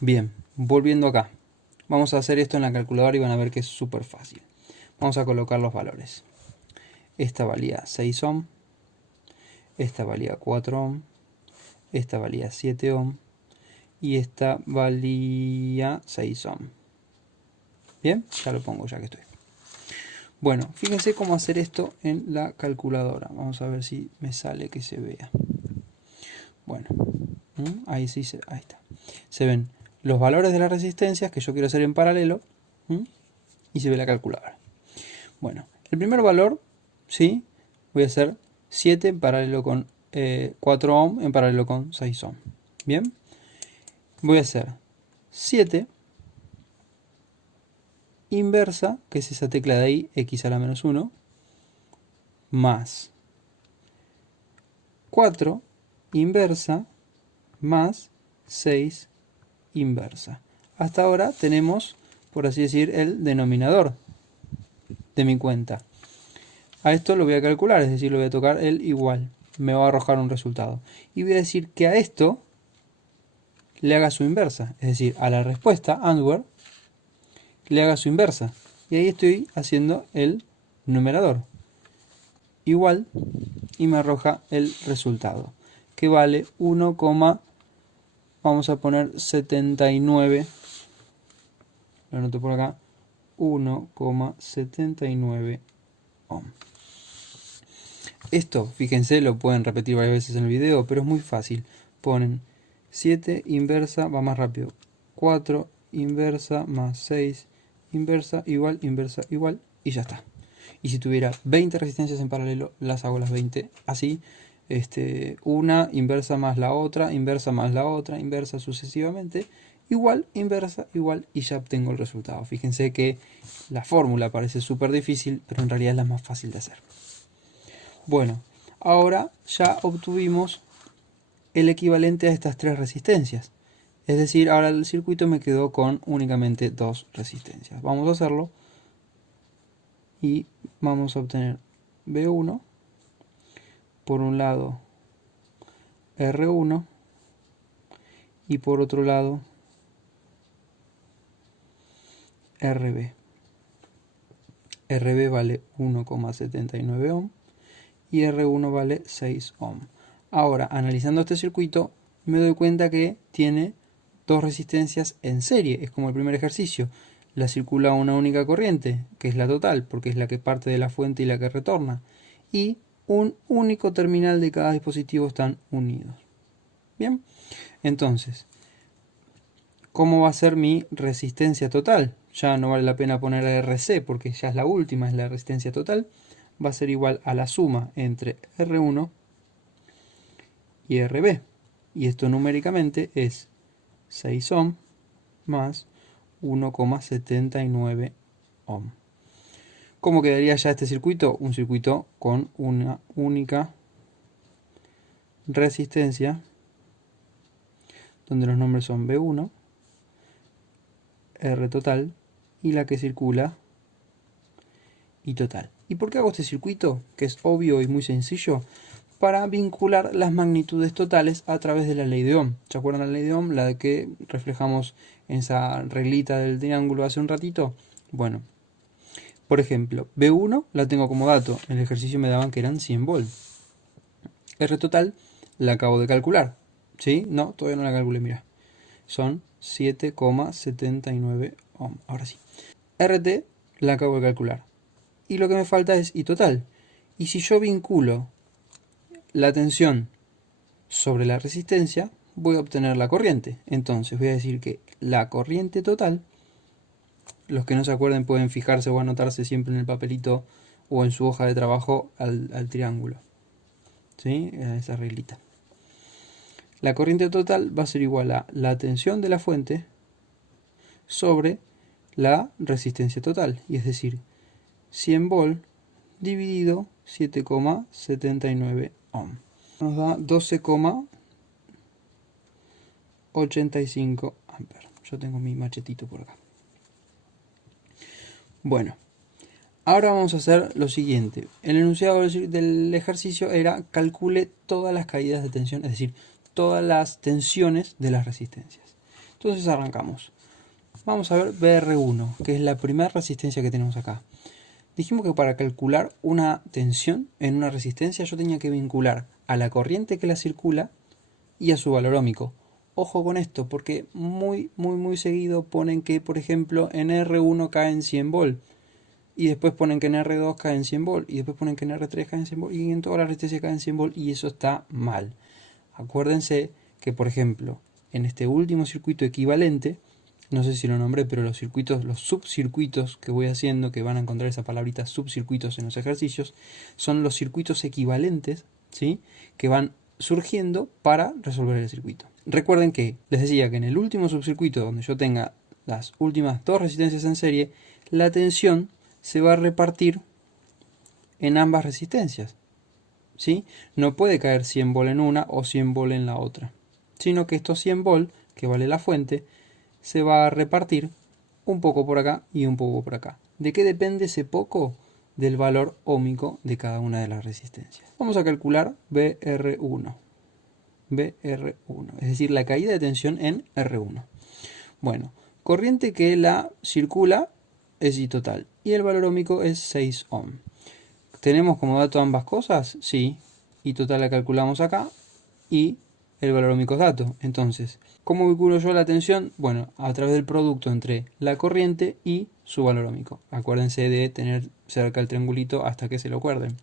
Bien, volviendo acá. Vamos a hacer esto en la calculadora y van a ver que es súper fácil. Vamos a colocar los valores. Esta valía 6 ohm, esta valía 4 ohm, esta valía 7 ohm y esta valía 6 ohm. Bien, ya lo pongo ya que estoy. Bueno, fíjense cómo hacer esto en la calculadora. Vamos a ver si me sale que se vea. Bueno, ahí sí, ahí está. Se ven los valores de las resistencias que yo quiero hacer en paralelo y se ve la calculadora. Bueno, el primer valor, ¿sí? Voy a hacer 7 en paralelo con 4 ohm en paralelo con 6 ohm. Bien, voy a hacer 7 inversa, que es esa tecla de ahí, x a la menos 1, más 4 inversa más 6 inversa. Hasta ahora tenemos, por así decir, el denominador de mi cuenta. A esto lo voy a calcular, es decir, lo voy a tocar el igual. Me va a arrojar un resultado. Y voy a decir que a esto le haga su inversa. Es decir, a la respuesta, ANDWORD, le haga su inversa. Y ahí estoy haciendo el numerador. Igual, y me arroja el resultado. Que vale 1, vamos a poner 79. Lo anoto por acá. 1,79 ohm. Esto, fíjense, lo pueden repetir varias veces en el video, pero es muy fácil. Ponen 7 inversa, va más rápido. 4 inversa más 6 inversa igual, y ya está. Y si tuviera 20 resistencias en paralelo, las hago las 20 así. Una inversa más la otra, inversa más la otra, inversa sucesivamente. Igual, inversa, igual, y ya obtengo el resultado. Fíjense que la fórmula parece súper difícil, pero en realidad es la más fácil de hacer. Bueno, ahora ya obtuvimos el equivalente a estas tres resistencias. Es decir, ahora el circuito me quedó con únicamente dos resistencias. Vamos a hacerlo y vamos a obtener B1, por un lado R1 y por otro lado RB. RB vale 1,79 ohm y R1 vale 6 ohm. Ahora, analizando este circuito, me doy cuenta que tiene dos resistencias en serie. Es como el primer ejercicio. La circula una única corriente, que es la total, porque es la que parte de la fuente y la que retorna. Y un único terminal de cada dispositivo están unidos. Bien, entonces, ¿cómo va a ser mi resistencia total? Ya no vale la pena poner RC porque ya es la última, es la resistencia total. Va a ser igual a la suma entre R1 y RB. Y esto numéricamente es 6 ohm más 1,79 ohm. ¿Cómo quedaría ya este circuito? Un circuito con una única resistencia, donde los nombres son B1, R total y la que circula I total. ¿Y por qué hago este circuito? Que es obvio y muy sencillo. Para vincular las magnitudes totales a través de la ley de Ohm. ¿Se acuerdan la ley de Ohm? La que reflejamos en esa reglita del triángulo hace un ratito. Bueno, por ejemplo, B1 la tengo como dato. En el ejercicio me daban que eran 100 volts. R total la acabo de calcular. ¿Sí? No, todavía no la calculé, mira. Son 7,79 ohm. Ahora sí. RT la acabo de calcular. Y lo que me falta es I total. Y si yo vinculo la tensión sobre la resistencia, voy a obtener la corriente. Entonces voy a decir que la corriente total, los que no se acuerden pueden fijarse o anotarse siempre en el papelito o en su hoja de trabajo al triángulo. ¿Sí? A esa reglita. La corriente total va a ser igual a la tensión de la fuente sobre la resistencia total. Y es decir, 100 volt dividido 7,79 ohm. Nos da 12,85 amperes. Yo tengo mi machetito por acá. Bueno, ahora vamos a hacer lo siguiente. El enunciado del ejercicio era calcule todas las caídas de tensión, es decir, todas las tensiones de las resistencias. Entonces arrancamos. Vamos a ver BR1, que es la primera resistencia que tenemos acá. Dijimos que para calcular una tensión en una resistencia yo tenía que vincular a la corriente que la circula y a su valor óhmico. Ojo con esto, porque muy seguido ponen que, por ejemplo, en R1 caen 100 volt. Y después ponen que en R2 caen 100 volt. Y después ponen que en R3 caen 100 volt. Y en todas las resistencias caen 100 volt. Y eso está mal. Acuérdense que, por ejemplo, en este último circuito equivalente, no sé si lo nombré, pero los circuitos, los subcircuitos que voy haciendo, que van a encontrar esa palabrita subcircuitos en los ejercicios, son los circuitos equivalentes, ¿sí?, que van surgiendo para resolver el circuito. Recuerden que les decía que en el último subcircuito, donde yo tenga las últimas dos resistencias en serie, la tensión se va a repartir en ambas resistencias, ¿sí? No puede caer 100 volt en una o 100 volt en la otra, sino que estos 100 volt, que vale la fuente, se va a repartir un poco por acá y un poco por acá. ¿De qué depende ese poco? Del valor óhmico de cada una de las resistencias. Vamos a calcular BR1. BR1, es decir, la caída de tensión en R1. Bueno, corriente que la circula es I total y el valor óhmico es 6 ohm. ¿Tenemos como dato ambas cosas? Sí, I total la calculamos acá y el valor óhmico es dato. Entonces, ¿cómo vinculo yo la tensión? Bueno, a través del producto entre la corriente y su valor óhmico. Acuérdense de tener cerca el triangulito hasta que se lo acuerden.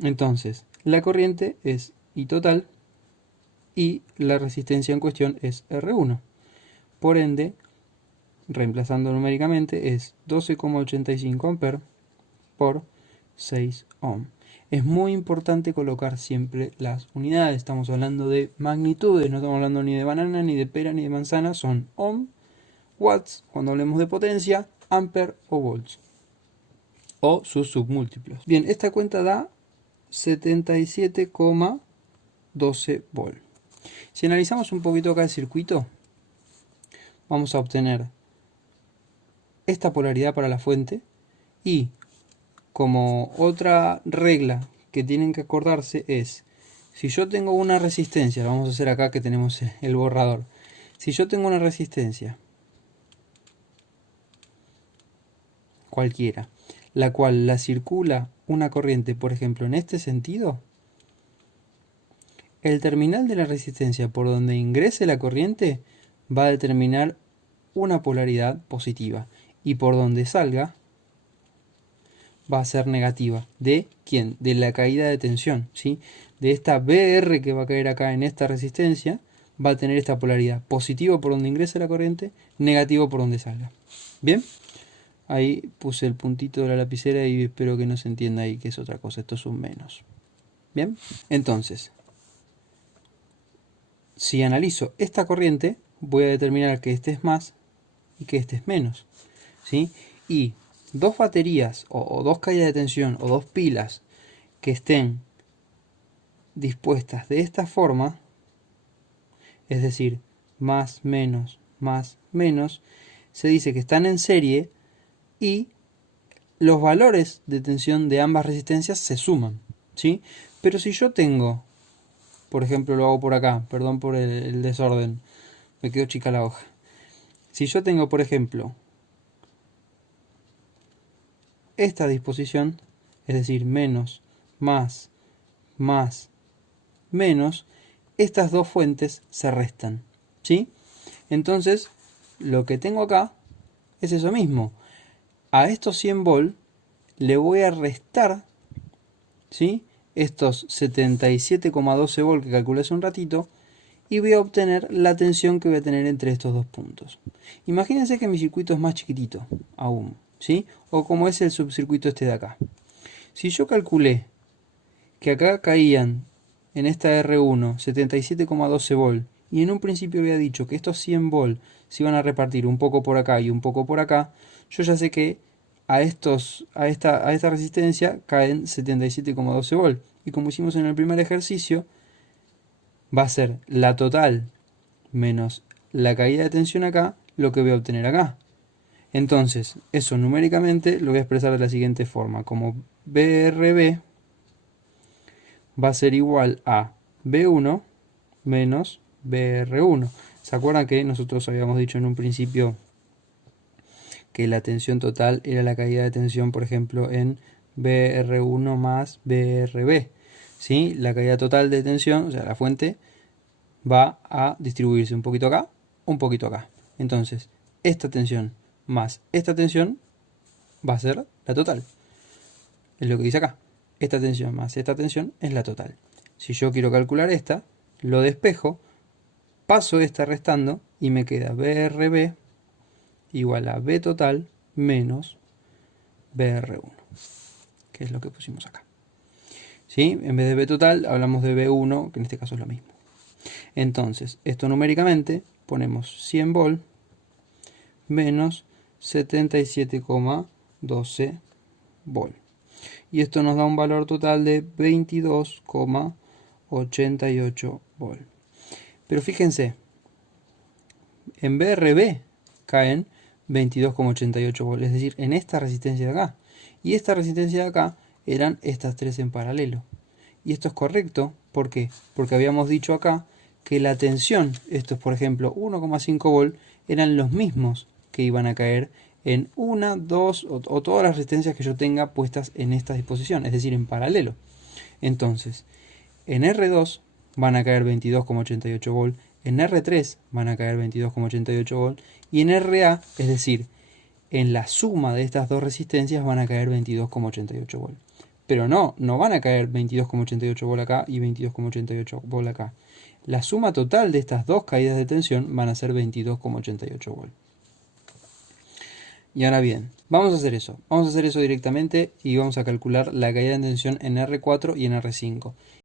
Entonces, la corriente es I total y la resistencia en cuestión es R1. Por ende, reemplazando numéricamente, es 12,85 amperes por 6 ohm. Es muy importante colocar siempre las unidades. Estamos hablando de magnitudes, no estamos hablando ni de banana, ni de pera, ni de manzana. Son ohm, watts, cuando hablemos de potencia, ampere o volts. O sus submúltiplos. Bien, esta cuenta da 77,12 volt. Si analizamos un poquito acá el circuito, vamos a obtener esta polaridad para la fuente y como otra regla que tienen que acordarse es, si yo tengo una resistencia, lo vamos a hacer acá que tenemos el borrador, si yo tengo una resistencia cualquiera, la cual la circula una corriente, por ejemplo, en este sentido, el terminal de la resistencia por donde ingrese la corriente va a determinar una polaridad positiva y por donde salga va a ser negativa. ¿De quién? De la caída de tensión, ¿sí? De esta BR que va a caer acá en esta resistencia, va a tener esta polaridad. Positivo por donde ingrese la corriente, negativo por donde salga. ¿Bien? Ahí puse el puntito de la lapicera y espero que no se entienda ahí que es otra cosa. Esto es un menos. ¿Bien? Entonces, si analizo esta corriente, voy a determinar que este es más y que este es menos, ¿sí? Y dos baterías o dos caídas de tensión o dos pilas que estén dispuestas de esta forma, es decir, más, menos, se dice que están en serie y los valores de tensión de ambas resistencias se suman, ¿sí? Pero si yo tengo, por ejemplo, lo hago por acá, perdón por el desorden, me quedó chica la hoja. Si yo tengo, por ejemplo, esta disposición, es decir, menos, más, menos, estas dos fuentes se restan, ¿sí? Entonces, lo que tengo acá es eso mismo. A estos 100 volt le voy a restar, ¿sí?, estos 77,12 volt que calculé hace un ratito y voy a obtener la tensión que voy a tener entre estos dos puntos. Imagínense que mi circuito es más chiquitito aún, ¿sí? O como es el subcircuito este de acá. Si yo calculé que acá caían en esta R1 77,12 volt y en un principio había dicho que estos 100 volt se iban a repartir un poco por acá y un poco por acá, yo ya sé que a esta resistencia caen 77,12 volt. Y como hicimos en el primer ejercicio, va a ser la total menos la caída de tensión acá, lo que voy a obtener acá. Entonces, eso numéricamente lo voy a expresar de la siguiente forma, como BRB va a ser igual a B1 menos BR1. ¿Se acuerdan que nosotros habíamos dicho en un principio que la tensión total era la caída de tensión, por ejemplo, en BR1 más BRB? ¿Sí? La caída total de tensión, o sea, la fuente, va a distribuirse un poquito acá, un poquito acá. Entonces, esta tensión más esta tensión va a ser la total. Es lo que dice acá. Esta tensión más esta tensión es la total. Si yo quiero calcular esta, lo despejo, paso esta restando y me queda BRB igual a B total menos BR1, que es lo que pusimos acá. ¿Sí? En vez de B total hablamos de B1, que en este caso es lo mismo. Entonces, esto numéricamente ponemos 100 volt menos 77,12 volt. Y esto nos da un valor total de 22,88 volt. Pero fíjense, en BRB caen 22,88 volt, es decir, en esta resistencia de acá. Y esta resistencia de acá eran estas tres en paralelo. Y esto es correcto, ¿por qué? Porque habíamos dicho acá que la tensión, estos por ejemplo 1,5 volt, eran los mismos que iban a caer en una, dos o todas las resistencias que yo tenga puestas en esta disposición, es decir, en paralelo. Entonces, en R2 van a caer 22,88 volt, en R3 van a caer 22,88 volt y en RA, es decir, en la suma de estas dos resistencias van a caer 22,88 volt. Pero no van a caer 22,88 volt acá y 22,88 volt acá. La suma total de estas dos caídas de tensión van a ser 22,88 volt. Y ahora bien, vamos a hacer eso. Vamos a hacer eso directamente y vamos a calcular la caída de tensión en R4 y en R5.